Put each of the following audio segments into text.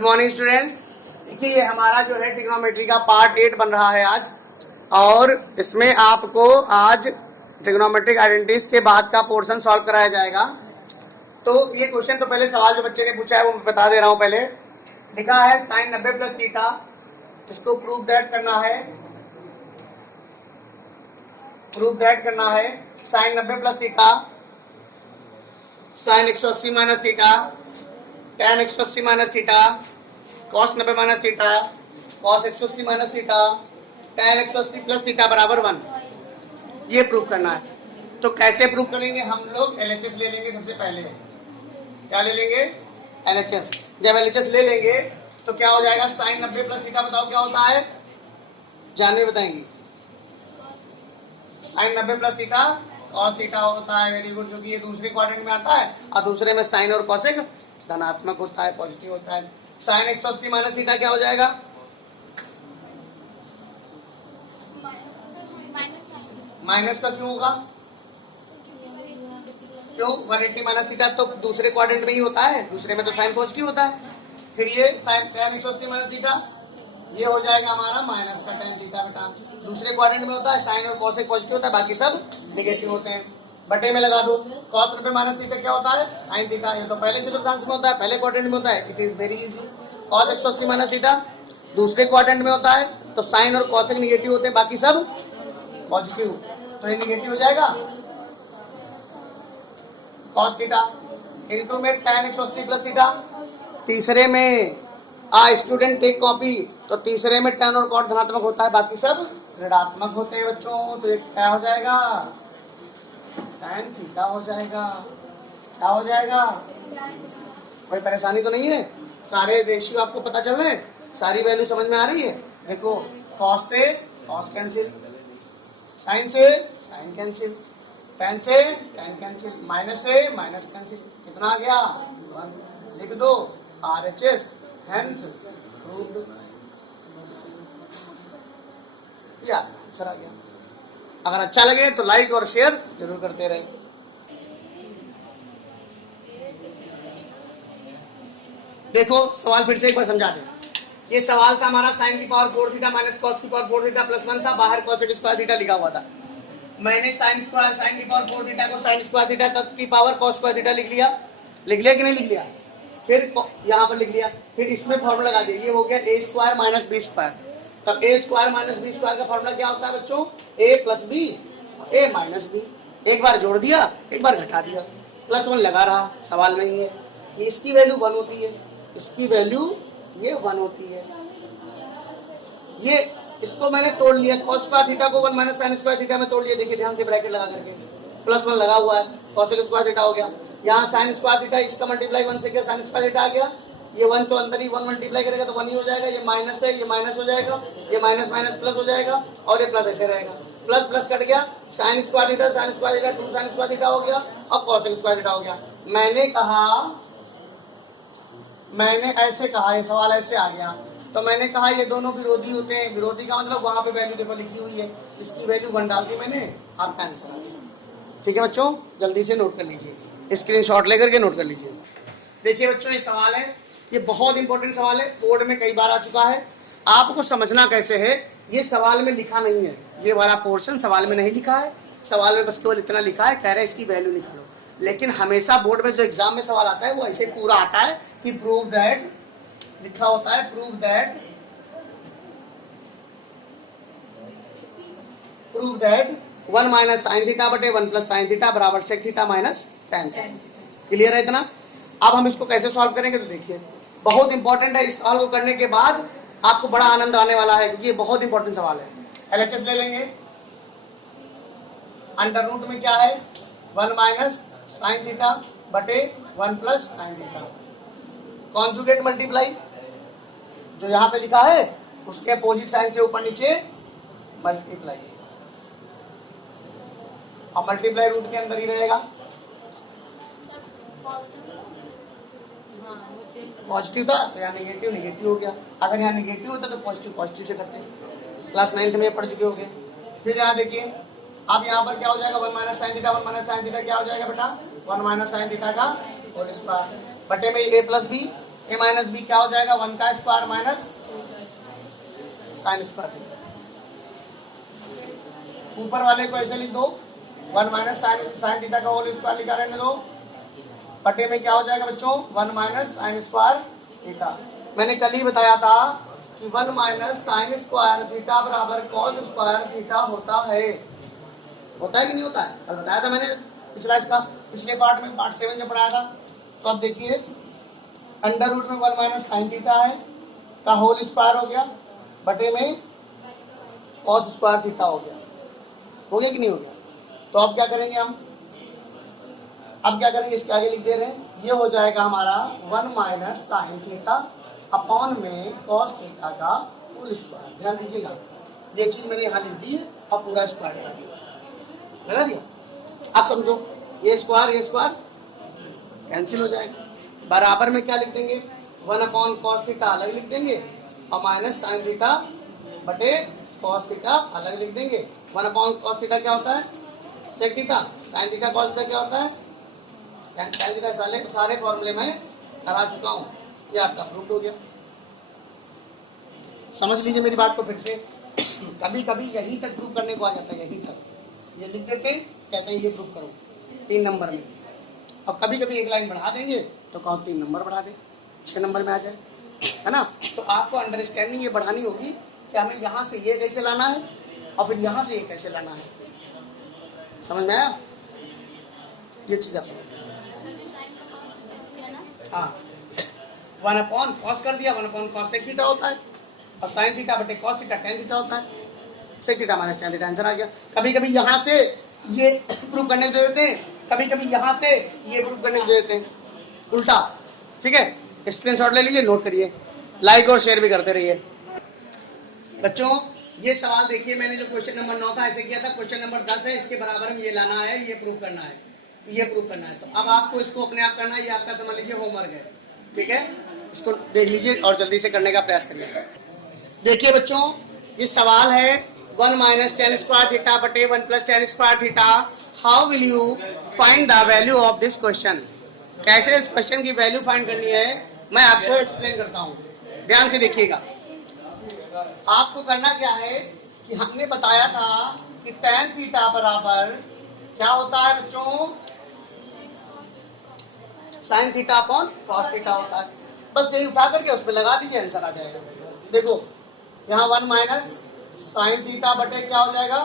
Good morning students. देखिए ये हमारा जो है ट्रिग्नोमेट्री का पार्ट 8 बन रहा है आज, और इसमें आपको आज ट्रिग्नोमेट्रिक आइडेंटिटीज के बाद का पोर्शन सॉल्व कराया जाएगा। तो ये क्वेश्चन तो पहले सवाल जो बच्चे ने पूछा है वो मैं बता दे रहा हूँ। पहले लिखा है साइन 90 प्लस थीटा, इसको प्रूव दैट करना है sine 90 plus theta, sine 180 minus theta, tan 180 minus theta, cos 90 minus theta, cos 180 minus theta, tan 180 plus theta बराबर 1। ये प्रूव करना है। तो कैसे प्रूव करेंगे? हम लोग LHS ले लेंगे। सबसे पहले क्या ले लेंगे? LHS। जब LHS ले लेंगे तो क्या हो जाएगा? साइन 90 प्लस थीटा बताओ क्या होता है? जानवी बताएंगी। Sine 90 plus theta cos theta होता है। Very good. क्योंकि ये दूसरे क्वाड्रेंट में आता है और दूसरे में साइन और कॉसेक धनात्मक होता है, पॉजिटिव होता है। साइन 180 माइनस थीटा क्या हो जाएगा? माइनस का क्यों होगा? क्यों? 180 माइनस थीटा तो दूसरे क्वाड्रेंट में ही होता है, दूसरे में तो साइन पॉजिटिव होता है। फिर ये साइन tan 180 माइनस थीटा ये हो जाएगा हमारा माइनस का tan थीटा बेटा। दूसरे क्वाड्रेंट में होता है, साइन और कॉसेक पॉजिटिव होता है, बाकी सब नेगेटिव होते हैं। बटे में लगा दो। cos 90 माइनस थीटा क्या होता है? Sine theta. ये तो पहले चतुर्थांश में होता है, पहले क्वाड्रेंट में होता है। It is very easy. cos 180 minus theta दूसरे क्वाड्रेंट में होता है, तो साइन और कॉसेक नेगेटिव होते हैं, बाकी सब पॉजिटिव। तो ये नेगेटिव हो जाएगा। cos थीटा इनटू में tan 180 प्लस थीटा। तीसरे में स्टूडेंट टेक कॉपी, तो तीसरे में tan और cot धनात्मक होता है, बाकी सब ऋणात्मक होते हैं बच्चों। तो ये क्या हो जाएगा? tan थीटा हो जाएगा। क्या हो जाएगा? कोई परेशानी तो नहीं है? सारे रेशियो आपको पता चल रहे हैं? सारी वैल्यू समझ में आ रही है? देखो cos से cos कैंसिल, साइन से साइन कैंसिल, tan से tan कैंसिल, माइनस से माइनस कैंसिल। कितना आ गया? 1। लिख दो RHS हेंस प्रूव्ड। या आंसर आ गया। अगर अच्छा लगे तो लाइक और शेयर जरूर करते रहे। देखो सवाल फिर से एक बार समझा दें। ये सवाल था हमारा साइन की पावर 4 थीटा माइनस कॉस की पावर 4 थीटा प्लस 1 था। बाहर कॉसेक स्क्वायर थीटा लिखा हुआ था। मैंने साइन की पावर 4 थीटा को साइन स्क्वायर थीटा की पावर कॉस स्क्वायर थीटा लिख लिया कि नहीं लिख लिया? फिर यहाँ पर लिख लिया। फिर इसमें फॉर्मूला लगा दिया। ये हो गया a square minus B square. तब a square minus B square का फॉर्मूला क्या होता है बच्चों? a plus B, a minus B. एक बार जोड़ दिया, एक बार घटा दिया, प्लस 1 लगा रहा, सवाल में ही है। ये इसकी वैल्यू 1 होती है, इसकी वैल्यू ये 1 होती है। ये इसको मैंने तोड़ लिया। cos स्क्वायर थीटा को 1 माइनस साइन स्क्वायर थीटा में तोड़ लिया। देखिए ध्यान से ब्रैकेट लगा करके, प्लस 1 लगा हुआ है, cosec स्क्वायर थीटा हो गया। यहाँ साइन स्क्वायर थीटा, इसका मल्टीप्लाई 1 से किया, साइन स्क्वायर थीटा आ गया। ये 1 तो अंदर ही 1 मल्टीप्लाई करेगा तो 1 ही हो जाएगा। ये माइनस है, ये माइनस हो जाएगा, ये माइनस माइनस प्लस हो जाएगा, और ये प्लस ऐसे रहेगा। प्लस प्लस कट गया, sign square theta 2 sign square theta हो गया, और cosec स्क्वायर थीटा हो गया। मैंने ऐसे कहा, ये सवाल ऐसे आ गया, तो मैंने कहा ये दोनों विरोधी होते हैं। विरोधी का मतलब वहां पे वैल्यू देखो लिखी हुई है, इसकी वैल्यू 1 डाल दी मैंने, आपका आंसर आ गया। ठीक है बच्चों, जल्दी से नोट कर लीजिए, स्क्रीनशॉट लेकर के नोट कर लीजिए। देखिए बच्चों ये सवाल है, ये बहुत इंपॉर्टेंट सवाल है, बोर्ड में कई बार आ चुका है। आपको समझना कैसे है, ये सवाल में लिखा नहीं है, ये वाला पोर्शन सवाल में नहीं लिखा है। सवाल में बस केवल इतना लिखा है, कह रहे हैं इसकी वैल्यू निकालो। लेकिन हमेशा बोर्ड में जो एग्जाम में सवाल आता है वो ऐसे पूरा आता है कि प्रूव दैट, लिखा होता है prove that 1 minus sine theta बटे 1 प्लस साइन थीटा बराबर sec theta minus tan theta. Clear है इतना? अब हम इसको कैसे सॉल्व करेंगे तो देखिए, बहुत इंपॉर्टेंट है। इस सवाल को करने के बाद आपको बड़ा आनंद आने वाला है, क्योंकि ये बहुत इंपॉर्टेंट सवाल है। LHS ले लेंगे। अंडर रूट में क्या है? 1 माइनस साइन थीटा बटे 1 plus sine theta. Conjugate multiply, जो यहाँ पे लिखा है उसके अपोजिट साइन से ऊपर नीचे मल्टीप्लाई, और मल्टीप्लाई रूट के अंदर ही रहेगा। पॉजिटिव था तो यहाँ नेगेटिव, नेगेटिव हो गया। अगर यहाँ नेगेटिव होता तो पॉजिटिव, पॉजिटिव से करते हैं। क्लास 9th में पढ़ चुके होंगे। फिर यहाँ देखिए, अब यहाँ पर क्या हो जाएगा? 1 minus sine theta, 1 minus sine theta क्या हो जाएगा बेटा? 1 माइनस साइन थीटा का होल स्क्वायर बटे में a plus B, A minus B क्या हो जाएगा, 1 का square minus sine square theta. ऊपर वाले को ऐसे लिख दो, 1 माइनस साइन थीटा का होल स्क्वायर लिखा रहने दो, बटे में क्या हो जाएगा बच्चों, 1 माइनस साइन स्क्वायर थीटा। मैंने कल ही बताया था कि 1 माइनस साइन स्क्वायर थीटा बराबर कॉस स्क्वायर थीटा होता है कि नहीं होता है? कल बताया था मैंने पिछले पार्ट में, पार्ट 7 जब पढ़ाया था। तो अब देखिए, अंडर रूट में 1 माइनस साइन थीटा है का होल स्क्वायर हो गया, बटे में कॉस स्क्वायर थीटा हो गया कि नहीं हो गया? तो अब क्या करेंगे हम, इसके आगे लिख दे रहे हैं, ये हो जाएगा हमारा 1 माइनस साइन थीटा अपॉन में कॉस थीटा का होल स्क्वायर। ध्यान दीजिएगा, ये चीज मैंने यहाँ लिख दी है और पूरा स्क्वायर लगा दिया। आप समझो, ये स्क्वायर कैंसिल हो जाएगा, बराबर में क्या लिख देंगे, 1 अपॉन कॉस थीटा अलग लिख देंगे और माइनस साइन थीटा बटे कॉस थीटा अलग लिख देंगे। 1 अपॉन कॉस थीटा क्या होता है, sec theta, sine theta cos theta क्या होता है, साइन थीटा। सारे फॉर्मूले में करा चुका हूँ, ये आपका प्रूफ हो गया। समझ लीजिए मेरी बात को फिर से, कभी कभी यहीं तक प्रूफ करने को आ जाता है, यहीं तक ये लिख देते, कहते हैं ये प्रूफ करो 3 नंबर में, और कभी कभी एक लाइन बढ़ा देंगे तो कहो 3 नंबर बढ़ा दे, 6 नंबर में आ जाए, है ना। तो आपको अंडरस्टैंडिंग ये बढ़ानी होगी कि हमें यहाँ से ये कैसे लाना है और फिर यहाँ से ये कैसे लाना है। समझ में आया? ये चीज आप समझ, हाँ, 1 अपॉन कॉस कर दिया, 1 अपॉन कॉस सेक थीटा होता है, और साइन थीटा बटे कॉस थीटा टेन थीटा होता है, sec theta minus tan theta, answer आ गया। कभी कभी यहाँ से ये प्रूव करने को दे देते हैं, कभी कभी यहाँ से ये प्रूव करने को दे देते हैं, उल्टा। ठीक है, स्क्रीनशॉट ले लीजिए, नोट करिए, लाइक और शेयर भी करते रहिए। बच्चों ये सवाल देखिए, मैंने जो क्वेश्चन नंबर 9 था ऐसे किया था, क्वेश्चन नंबर 10 है, इसके बराबर में ये लाना है, ये प्रूव करना है, ये प्रूव करना है। तो अब आपको इसको अपने आप करना है, ये आपका समझ लीजिए होमवर्क है। ठीक है, इसको देख लीजिए और जल्दी से करने का प्रयास करिए। देखिए बच्चों, ये सवाल है 1 माइनस टेन स्क्वायर थीटा बटे 1 plus ten square theta, how will you find the value of this question. कैसे इस क्वेश्चन की वैल्यू फाइंड करनी है, मैं आपको एक्सप्लेन करता हूँ, ध्यान से देखिएगा। आपको करना क्या है कि हमने बताया था कि tan थीटा बराबर क्या होता है बच्चों, sine theta upon cos theta होता है। बस यही उठा करके उस पर लगा दीजिए, आंसर आ जाएगा। देखो यहाँ 1 माइनस साइन थीटा बटे क्या हो जाएगा,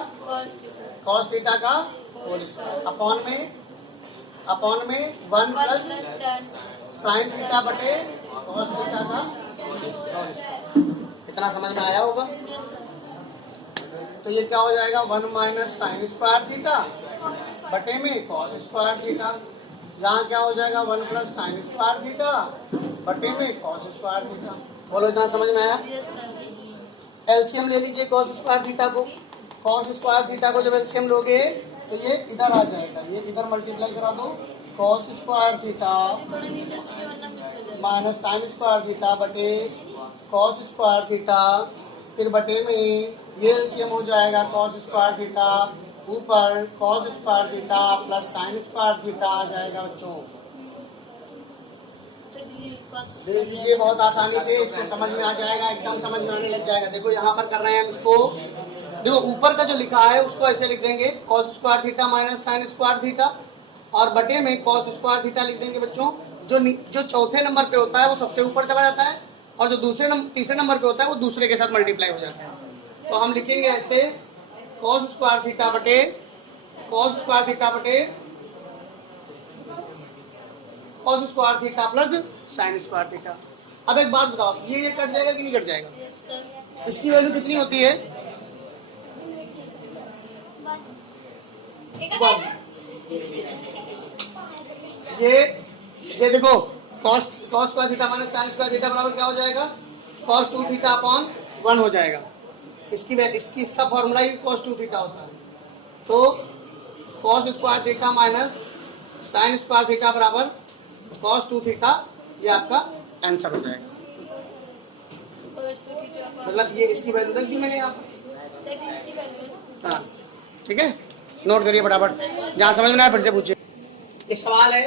कॉस थीटा का होल स्क्वायर, अपॉन में 1 प्लस साइन थीटा बटे कॉस थीटा का होल स्क्वायर। इतना समझ में आया होगा? तो ये क्या हो जाएगा, 1 माइनस साइन स्क्वायर थीटा बटे में कॉस स्क्वायर थीटा। यहाँ क्या हो जाएगा, 1 प्लस साइन स्क्वायर थीटा बटे में कॉस स्क्वायर थीटा। बोलो, इतना समझ में आया? एलसीएम ले लीजिए कॉस स्क्वायर थीटा को, कॉस स्क्वायर थीटा को जब एलसीएम लोगे तो ये इधर आ जाएगा, ये इधर मल्टीप्लाई करा दो, cos square theta minus sine square theta बटे कॉस स्क्वायर थीटा, फिर बटे में ये एलसीएम हो जाएगा कॉस स्क्वायर थीटा, ऊपर cos square theta plus sine square theta आ जाएगा बच्चों। देख लीजिए, बहुत आसानी से इसको समझ में आ जाएगा, एकदम समझ में आने लग जाएगा। देखो यहाँ पर कर रहे हैं हम इसको, देखो ऊपर का जो लिखा है उसको ऐसे लिख देंगे, cos square theta minus sine square theta, और बटे में कॉस स्क्वायर थीटा लिख देंगे बच्चों। जो चौथे नंबर पे होता है वो सबसे ऊपर चला जाता है, और जो तीसरे नंबर पे होता है वो दूसरे के साथ मल्टीप्लाई हो जाता है। तो हम लिखेंगे ऐसे, कॉस स्क्वायर थीटा बटे cos square theta plus sine square theta. अब एक बात बताओ, ये कट जाएगा कि नहीं कट जाएगा? इसकी वैल्यू कितनी होती है? ये देखो, cos square theta minus sine square theta बराबर क्या हो जाएगा, कॉस 2 थीटा अपॉन 1 हो जाएगा। इसका फॉर्मूला ही कॉस 2 थीटा होता है। तो cos square theta minus sine square theta बराबर कॉस 2 थीटा, ये आपका आंसर हो जाएगा। मतलब ये इसकी वैल्यू रख दी मैंने यहाँ पर। हाँ ठीक है, नोट करिए फटाफट, जहाँ समझ में आए फिर से पूछिए। ये सवाल है,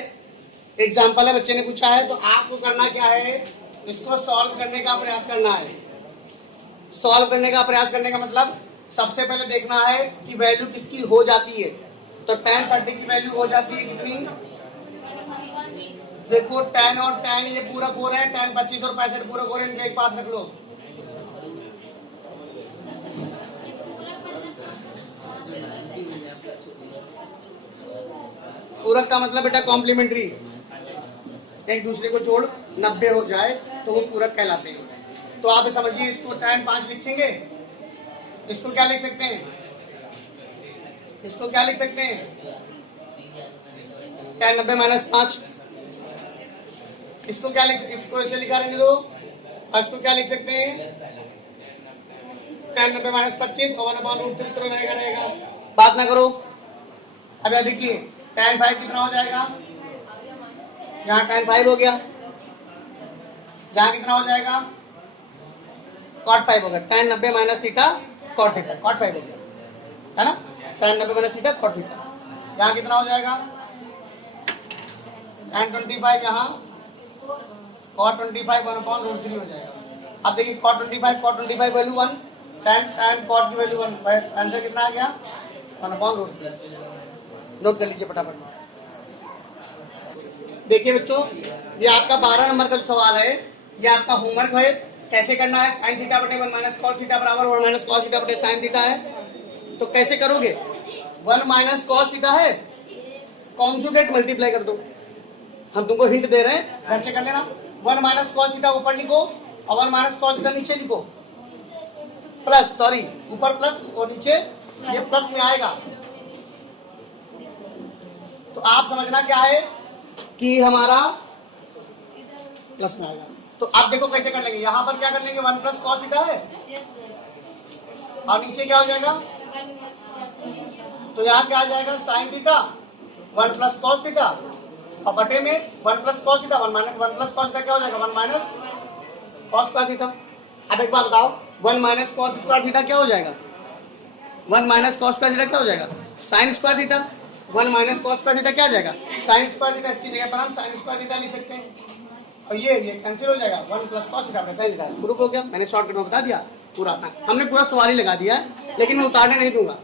एग्जाम्पल है, बच्चे ने पूछा है। तो आपको करना क्या है, इसको सॉल्व करने का प्रयास करना है। सॉल्व करने का प्रयास करने का मतलब सबसे पहले देखना है कि वैल्यू किसकी हो जाती है। तो tan 30 की वैल्यू हो जाती है कितनी? देखो tan और tan ये पूरक हो रहे हैं, tan 25 और 65 पूरक हो रहे हैं, इनके एक पास रख लो। पूरक का मतलब बेटा कॉम्प्लीमेंट्री, एक दूसरे को जोड़ 90 हो जाए तो वो पूरक कहलाते हैं। तो आप समझिए, इसको tan 5 लिखेंगे, इसको क्या लिख सकते हैं? इसको क्या लिख सकते हैं? tan 90 minus 5। इसको क्या लिख, इसको ऐसे लिखा रहने दो। और इसको क्या लिख सकते हैं? tan 90 माइनस 25 और 1/√3 रहेगा। बात ना करो। अब यह देखिए tan 5 कितना हो जाएगा? यहाँ tan 5 हो गया, यहाँ कितना हो जाएगा? cot 5 होगा। tan 90 minus theta cot theta, cot 5 हो गया, है ना? tan 90 minus theta cot theta, यहाँ कितना हो जाएगा? tan 25 यहाँ cot 25 1/√3 हो जाएगा। अब देखिए cot 25 वैल्यू 1, tan cot की वैल्यू 1, आंसर कितना आ गया? 1/√3। नोट कर लीजिए फटाफट। देखिए बच्चों, ये आपका 12 नंबर का जो सवाल है, ये आपका होमवर्क है। कैसे करना है? sin थीटा बटे 1 माइनस cos थीटा बराबर 1 माइनस cos थीटा बटे sin थीटा है। तो कैसे करोगे? 1 माइनस cos थीटा है, कॉन्जुगेट मल्टीप्लाई कर दो। हम तुमको हिंट दे रहे हैं, घर से कर लेना। 1 माइनस cos थीटा ऊपर लिखो और 1 माइनस cos थीटा नीचे लिखो। प्लस, सॉरी, ऊपर प्लस और नीचे ये प्लस में आएगा। तो आप समझना क्या है कि हमारा प्लस में आएगा। तो आप देखो कैसे कर लेंगे। यहाँ पर क्या कर लेंगे? 1 प्लस cos थीटा है और नीचे क्या हो जाएगा? तो यहाँ क्या आ जाएगा? sin theta 1 plus cos theta और बटे में 1 plus cos theta 1 minus 1 plus cos theta क्या हो जाएगा? 1 माइनस cos स्क्वायर थीटा। अब एक बार बताओ, 1 माइनस cos स्क्वायर थीटा क्या हो जाएगा? 1 माइनस cos स्क्वायर थीटा क्या हो जाएगा? sin square theta. 1 minus cos square theta क्या आ जाएगा? sin square theta. इसकी जगह पर हम sin स्क्वायर थीटा लिख सकते हैं और ये कैंसिल हो जाएगा। 1 plus cos theta sin theta proof हो गया। मैंने शॉर्टकट में बता दिया पूरा अपना। हमने पूरा सवाल ही लगा दिया है, लेकिन मैं उतारने नहीं दूंगा,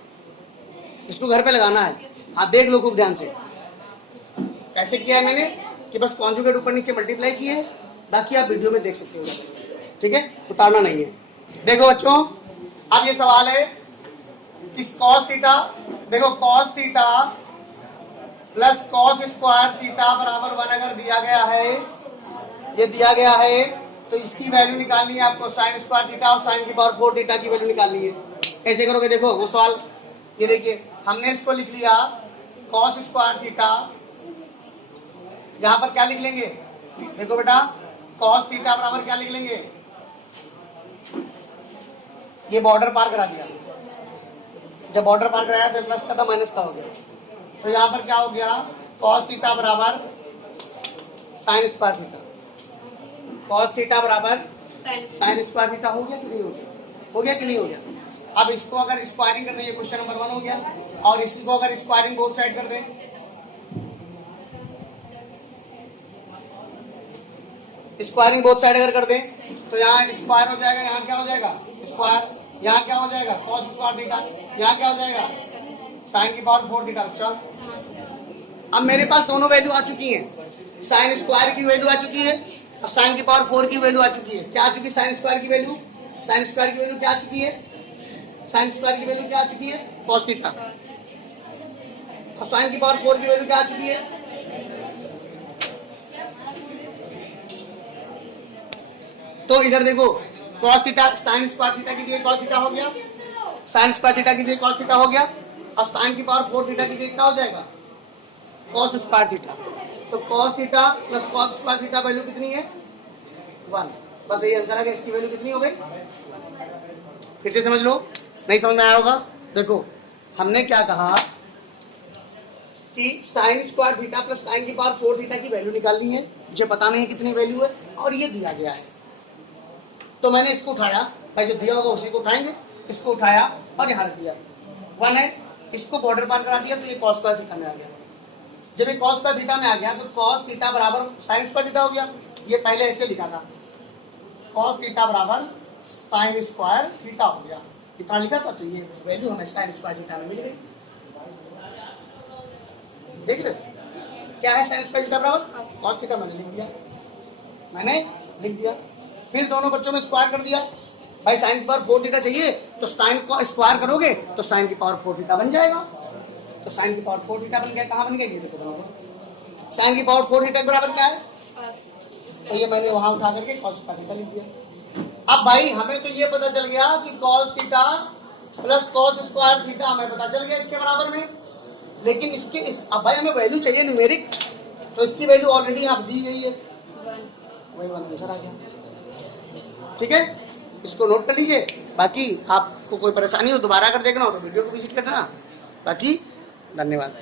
इसको घर पे लगाना है। आप देख लो खूब ध्यान से कैसे किया है मैंने, कि बस कॉन्जुगेट ऊपर नीचे मल्टीप्लाई किए, बाकी आप वीडियो में देख सकते हो। ठीक है, उतारना नहीं है। देखो बच्चों, अब ये सवाल है कि cos थीटा, देखो cos theta plus cos square theta बराबर 1 अगर दिया गया है, ये दिया गया है, तो इसकी वैल्यू निकालनी है आपको। sin स्क्वायर थीटा और sin की पावर 4 थीटा की वैल्यू निकालनी है। कैसे करोगे? देखो वो सवाल, ये देखिए हमने इसको लिख लिया cos स्क्वायर थीटा। यहाँ पर क्या लिख लेंगे? देखो बेटा, cos थीटा बराबर क्या लिख लेंगे? ये बॉर्डर पार करा दिया। जब बॉर्डर पार कराया तो प्लस का था माइनस का हो गया। तो यहाँ पर क्या हो गया? cos थीटा बराबर sin square theta. cos theta बराबर sin स्क्वायर थीटा हो गया कि नहीं हो गया? हो गया कि नहीं हो गया? अब इसको अगर स्क्वायरिंग करना, ये क्वेश्चन नंबर 1 हो गया। और इसको अगर स्क्वायरिंग बोथ साइड कर दें, स्क्वायरिंग बोथ साइड अगर कर दें तो यहाँ स्क्वायर हो जाएगा, यहाँ क्या हो जाएगा? स्क्वायर, यहाँ क्या हो जाएगा? cos स्क्वायर थीटा, यहाँ क्या हो जाएगा? sin की पावर 4 थीटा। अच्छा, अब मेरे पास दोनों वैल्यू आ चुकी हैं। sin स्क्वायर की वैल्यू आ चुकी है और sin की पावर 4 की वैल्यू आ चुकी है। क्या आ चुकी है? sin स्क्वायर की वैल्यू, sin स्क्वायर की वैल्यू क्या आ चुकी है? sin स्क्वायर की वैल्यू क्या आ चुकी है? cos theta. और sin की पावर 4 की वैल्यू क्या आ चुकी है? तो इधर देखो, cos theta sin square theta की जगह cos थीटा हो गया, sin स्क्वायर थीटा की जगह cos थीटा हो गया, और sin की पावर 4 थीटा की जगह क्या हो जाएगा? cos square theta. तो cos theta plus cos square theta value कितनी है? 1। बस यही आंसर आ गया। इसकी वैल्यू कितनी हो गई? फिर से समझ लो, नहीं समझ में आया होगा। देखो हमने क्या कहा कि sin square theta plus sin की पावर 4 थीटा की वैल्यू निकालनी है। मुझे पता नहीं कितनी वैल्यू है और ये दिया गया है, तो मैंने इसको उठाया। भाई जो दिया होगा उसी को उठाएंगे। इसको उठाया और यहाँ रख दिया। 1 है, इसको बॉर्डर पार करा दिया तो ये cos स्क्वायर थीटा में आ गया। जब ये cos स्क्वायर थीटा में आ गया तो cos थीटा बराबर sin स्क्वायर थीटा हो गया। ये पहले ऐसे लिखा था, कॉस थीटा बराबर साइन स्क्वायर थीटा हो गया। इतना लिखा था, तो ये वैल्यू हमें साइन स्क्वायर थीटा में मिल गई। देख रहे क्या है साइन स्क्वायर थीटा बराबर कॉस थीटा, मैंने लिख दिया। फिर दोनों बच्चों में स्क्वायर कर दिया। भाई साइन की पावर 4 थीटा चाहिए तो साइन को स्क्वायर करोगे तो साइन की पावर 4 थीटा बन जाएगा। तो साइन की पावर 4 थीटा बन गया। कहाँ बन गया? ये देखो बनाओ। साइन की पावर 4 थीटा बराबर क्या है? तो ये मैंने वहां उठा करके कॉस स्क्वायर थीटा लिख दिया। अब भाई हमें तो ये पता चल गया कि cos theta plus cos square theta हमें पता चल गया इसके बराबर में। लेकिन इसके अब भाई हमें वैल्यू चाहिए न्यूमेरिक, तो इसकी वैल्यू ऑलरेडी यहाँ दी गई है, वही 1 आंसर आ गया। ठीक है, इसको नोट कर लीजिए। बाकी आपको कोई परेशानी हो दोबारा अगर देखना हो तो वीडियो को विजिट करना। बाकी धन्यवाद।